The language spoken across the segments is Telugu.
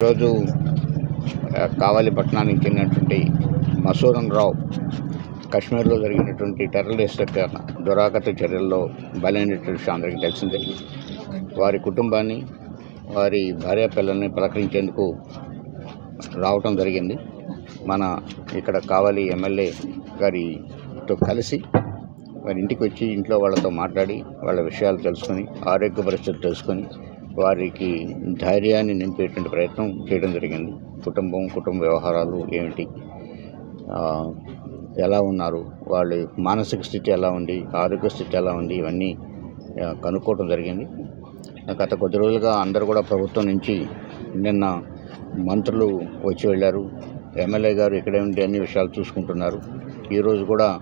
ఈరోజు కావలి పట్టణానికి చెందినటువంటి మసూరన్ రావు కాశ్మీర్లో జరిగినటువంటి టెర్రరిస్ట్ యొక్క దురాగత చర్యల్లో బలైనటువంటి విషయం అందరికీ తెలిసిందే వారి కుటుంబాన్ని వారి భార్య పిల్లల్ని పలకరించేందుకు రావటం జరిగింది. మన ఇక్కడ కావలి ఎమ్మెల్యే గారితో కలిసి వారి ఇంటికి వచ్చి ఇంట్లో వాళ్ళతో మాట్లాడి వాళ్ళ విషయాలు తెలుసుకొని ఆరోగ్య పరిస్థితి తెలుసుకొని వారికి ధైర్యాన్ని నింపేటువంటి ప్రయత్నం చేయడం జరిగింది. కుటుంబం కుటుంబ వ్యవహారాలు ఏమిటి? ఎలా ఉన్నారు? వాళ్ళ మానసిక స్థితి ఎలా ఉంది? ఆరోగ్య స్థితి ఎలా ఉంది? ఇవన్నీ కనుక్కోవడం జరిగింది. గత కొద్ది రోజులుగా అందరూ కూడా ప్రభుత్వం నుంచి నిన్న మంత్రులు వచ్చి వెళ్ళారు. ఎమ్మెల్యే గారు ఇక్కడే ఉండి అన్ని విషయాలు చూసుకుంటున్నారు. ఈరోజు కూడా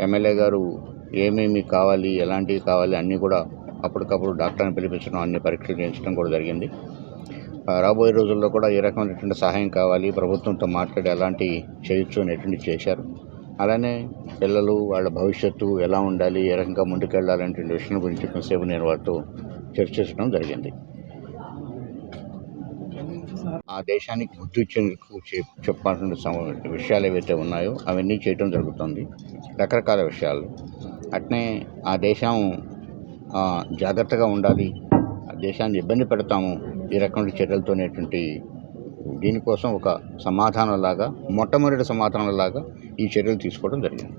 ఎమ్మెల్యే గారు ఏమేమి కావాలి ఎలాంటివి కావాలి అన్నీ కూడా అప్పటికప్పుడు డాక్టర్ని పిలిపించడం అన్ని పరీక్షలు చేయించడం కూడా జరిగింది. రాబోయే రోజుల్లో కూడా ఏ రకమైనటువంటి సహాయం కావాలి ప్రభుత్వంతో మాట్లాడి ఎలాంటి చేయొచ్చు అనేటువంటి చేశారు. అలానే పిల్లలు వాళ్ళ భవిష్యత్తు ఎలా ఉండాలి ఏ రకంగా ముందుకెళ్ళాలనేటువంటి విషయం గురించి కొంతసేపు నేను వారితో చర్చించడం జరిగింది. ఆ దేశానికి గుర్తు ఇచ్చేందుకు చెప్- చెప్పాల్సిన విషయాలు ఏవైతే ఉన్నాయో అవన్నీ చేయడం జరుగుతుంది. రకరకాల విషయాలు. అట్నే ఆ దేశం జాగ్రత్తగా ఉండాలి. దేశాన్ని ఇబ్బంది పెడతాము ఈ రకమైన చర్యలతోనేటువంటి దీనికోసం ఒక సమాధానంలాగా మొట్టమొదటి సమాధానంలాగా ఈ చర్యలు తీసుకోవడం జరిగింది.